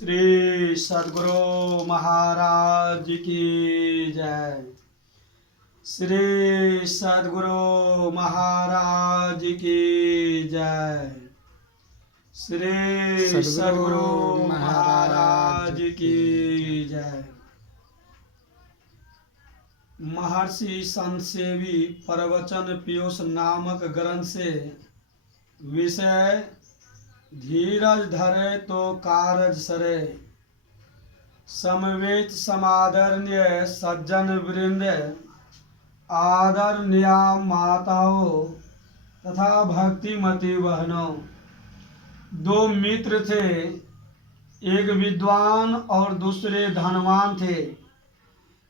श्री सद्गुरु महाराज की जय। श्री सद्गुरु महाराज की जय। श्री सद्गुरु महाराज की जय। महर्षि संत सेवी प्रवचन पीयूष नामक ग्रंथ से विषय धीरज धरे तो कारज सरे। समवेत समादरणीय सज्जन वृंद, आदरणीय माताओं तथा भक्तिमती बहनों, दो मित्र थे, एक विद्वान और दूसरे धनवान थे।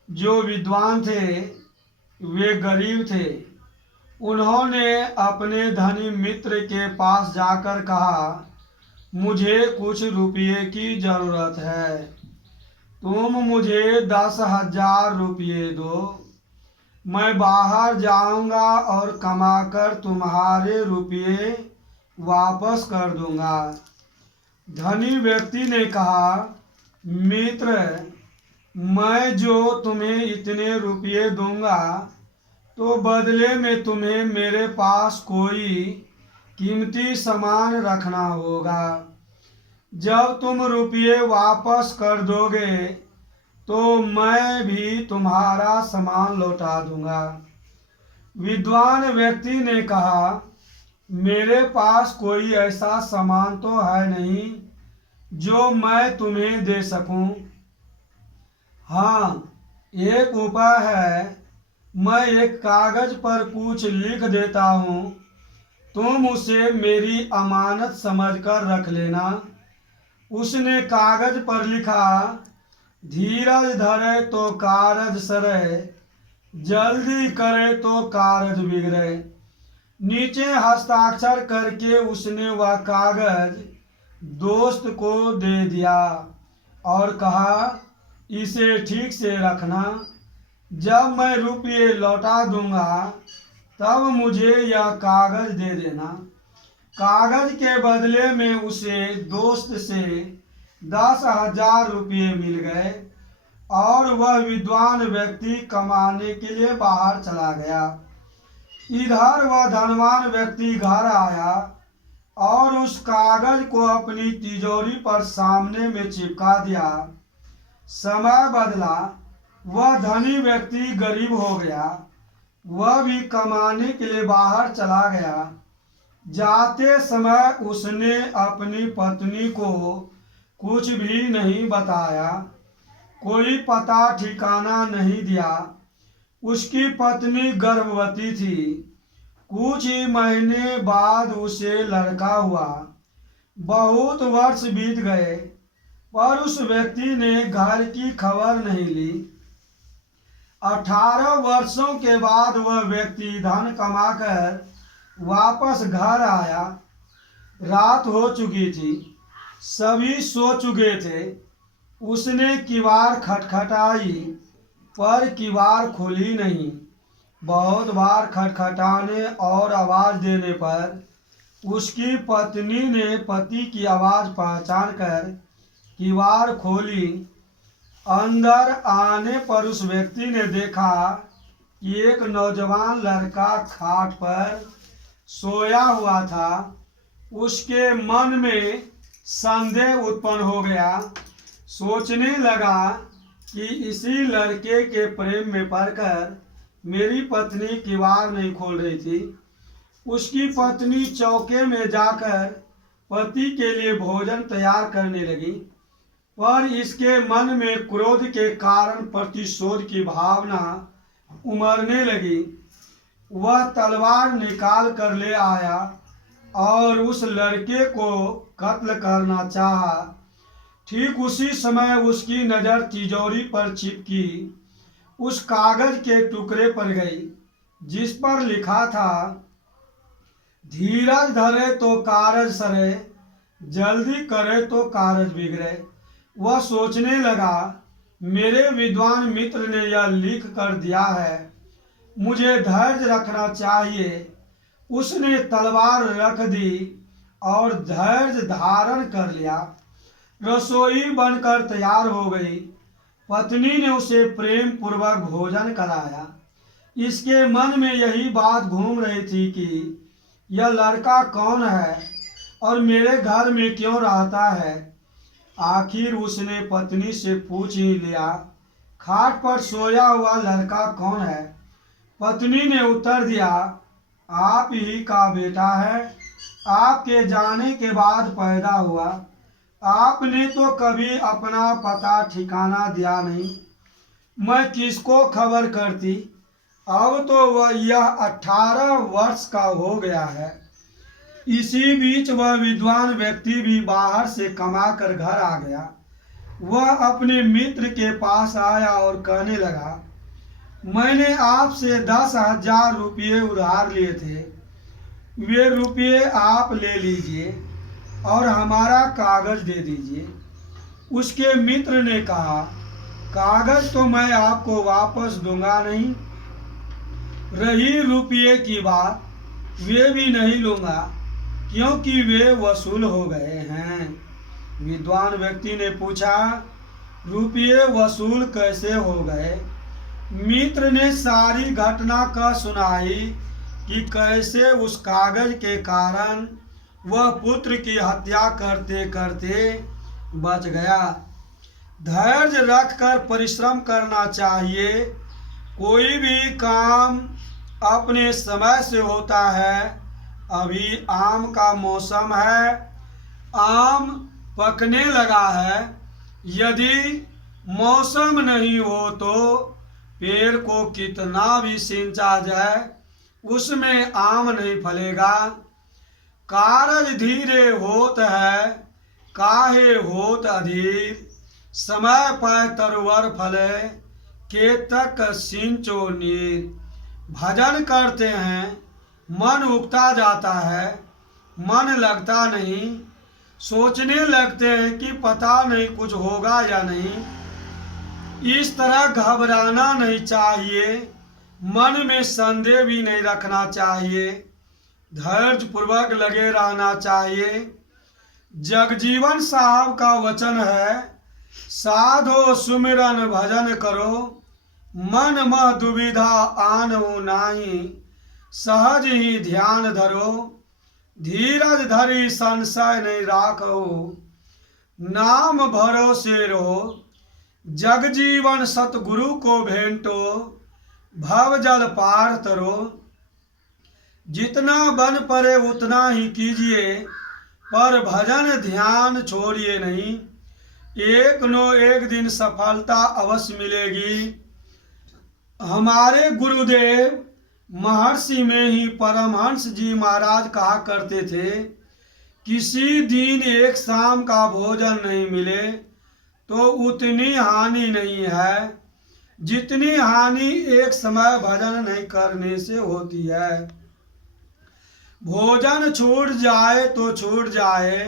जो विद्वान थे वे गरीब थे। उन्होंने अपने धनी मित्र के पास जाकर कहा, मुझे कुछ रुपये की ज़रूरत है, तुम मुझे 10,000 रुपये दो। मैं बाहर जाऊंगा और कमाकर तुम्हारे रुपये वापस कर दूंगा। धनी व्यक्ति ने कहा, मित्र, मैं जो तुम्हें इतने रुपये दूंगा तो बदले में तुम्हें मेरे पास कोई कीमती सामान रखना होगा। जब तुम रुपये वापस कर दोगे तो मैं भी तुम्हारा सामान लौटा दूंगा। विद्वान व्यक्ति ने कहा, मेरे पास कोई ऐसा सामान तो है नहीं जो मैं तुम्हें दे सकूं। हाँ, एक उपाय है, मैं एक कागज पर कुछ लिख देता हूँ, तुम उसे मेरी अमानत समझकर रख लेना। उसने कागज पर लिखा, धीरज धरे तो कारज सरे, जल्दी करे तो कारज बिगड़े। नीचे हस्ताक्षर करके उसने वह कागज दोस्त को दे दिया और कहा, इसे ठीक से रखना। जब मैं रुपये लौटा दूंगा तब मुझे यह कागज दे देना। कागज के बदले में उसे दोस्त से 10,000 रुपये मिल गए और वह विद्वान व्यक्ति कमाने के लिए बाहर चला गया। इधर वह धनवान व्यक्ति घर आया और उस कागज को अपनी तिजोरी पर सामने में चिपका दिया। समय बदला, वह धनी व्यक्ति गरीब हो गया। वह भी कमाने के लिए बाहर चला गया। जाते समय उसने अपनी पत्नी को कुछ भी नहीं बताया, कोई पता ठिकाना नहीं दिया। उसकी पत्नी गर्भवती थी। कुछ ही महीने बाद उसे लड़का हुआ। बहुत वर्ष बीत गए पर उस व्यक्ति ने घर की खबर नहीं ली। 18 वर्षों के बाद वह व्यक्ति धन कमाकर वापस घर आया। रात हो चुकी थी, सभी सो चुके थे। उसने किवाड़ खटखटाई पर किवाड़ खुली नहीं। बहुत बार खटखटाने और आवाज़ देने पर उसकी पत्नी ने पति की आवाज़ पहचान कर किवाड़ खोली। अंदर आने पर उस व्यक्ति ने देखा कि एक नौजवान लड़का खाट पर सोया हुआ था। उसके मन में संदेह उत्पन्न हो गया। सोचने लगा कि इसी लड़के के प्रेम में पड़कर मेरी पत्नी किवाड़ नहीं खोल रही थी। उसकी पत्नी चौके में जाकर पति के लिए भोजन तैयार करने लगी, पर इसके मन में क्रोध के कारण प्रतिशोध की भावना उमड़ने लगी। वह तलवार निकाल कर ले आया और उस लड़के को कत्ल करना चाहा। ठीक उसी समय उसकी नज़र तिजोरी पर चिपकी उस कागज के टुकड़े पर गई जिस पर लिखा था, धीरज धरे तो कारज सरे, जल्दी करे तो कारज बिगड़े। वह सोचने लगा, मेरे विद्वान मित्र ने यह लिख कर दिया है, मुझे धैर्य रखना चाहिए। उसने तलवार रख दी और धैर्य धारण कर लिया। रसोई बनकर तैयार हो गई। पत्नी ने उसे प्रेम पूर्वक भोजन कराया। इसके मन में यही बात घूम रही थी कि यह लड़का कौन है और मेरे घर में क्यों रहता है। आखिर उसने पत्नी से पूछ ही लिया, खाट पर सोया हुआ लड़का कौन है। पत्नी ने उत्तर दिया, आप ही का बेटा है, आपके जाने के बाद पैदा हुआ। आपने तो कभी अपना पता ठिकाना दिया नहीं, मैं किसको खबर करती। अब तो यह 18 वर्ष का हो गया है। इसी बीच वह विद्वान व्यक्ति भी बाहर से कमा कर घर आ गया। वह अपने मित्र के पास आया और कहने लगा, मैंने आपसे 10,000 रुपये उधार लिए थे, वे रुपये आप ले लीजिए और हमारा कागज दे दीजिए। उसके मित्र ने कहा, कागज तो मैं आपको वापस दूंगा नहीं, रही रुपये की बात, वे भी नहीं लूंगा क्योंकि वे वसूल हो गए हैं। विद्वान व्यक्ति ने पूछा, रुपये वसूल कैसे हो गए। मित्र ने सारी घटना कह सुनाई कि कैसे उस कागज के कारण वह पुत्र की हत्या करते करते बच गया। धैर्य रखकर परिश्रम करना चाहिए। कोई भी काम अपने समय से होता है। अभी आम का मौसम है, आम पकने लगा है। यदि मौसम नहीं हो तो पेड़ को कितना भी सिंचा जाए उसमें आम नहीं फलेगा। कारज धीरे होत है, काहे होत अधीर। समय पाए तरुवर फले, केतक सिंचो नीर। भजन करते हैं, मन उगता जाता है, मन लगता नहीं। सोचने लगते हैं कि पता नहीं कुछ होगा या नहीं। इस तरह घबराना नहीं चाहिए, मन में संदेह भी नहीं रखना चाहिए। धैर्य पूर्वक लगे रहना चाहिए। जगजीवन साहब का वचन है, साधो सुमिरन भजन करो, मन मह दुविधा आनहु नाही, सहज ही ध्यान धरो। धीरज धरी संशय नहीं राखो, नाम भरोसे रहो। जगजीवन सतगुरु को भेंटो, भव जल पार तरो। जितना बन पड़े उतना ही कीजिए, पर भजन ध्यान छोड़िए नहीं। एक न एक दिन सफलता अवश्य मिलेगी। हमारे गुरुदेव महर्षि में ही परमहंस जी महाराज कहा करते थे, किसी दिन एक शाम का भोजन नहीं मिले तो उतनी हानि नहीं है जितनी हानि एक समय भजन नहीं करने से होती है। भोजन छूट जाए तो छूट जाए,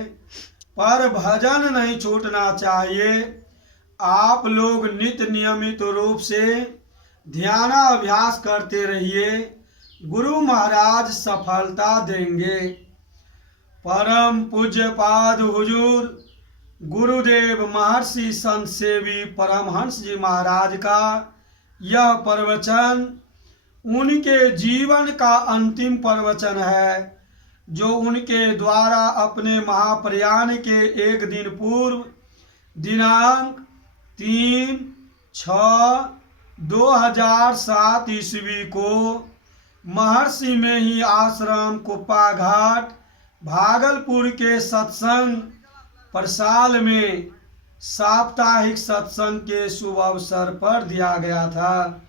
पर भजन नहीं छूटना चाहिए। आप लोग नित्य नियमित रूप से ध्यानाभ्यास करते रहिए, गुरु महाराज सफलता देंगे। परम पूज्य पाद हुजूर गुरुदेव महर्षि संत सेवी परमहंस जी महाराज का यह प्रवचन उनके जीवन का अंतिम प्रवचन है, जो उनके द्वारा अपने महाप्रयाण के एक दिन पूर्व दिनांक 3/6/2007 ईस्वी को महर्षि में ही आश्रम कुप्पा घाट भागलपुर के सत्संग प्रसाल में साप्ताहिक सत्संग के शुभ अवसर पर दिया गया था।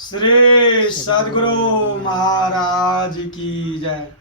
श्री सद्गुरु महाराज की जय।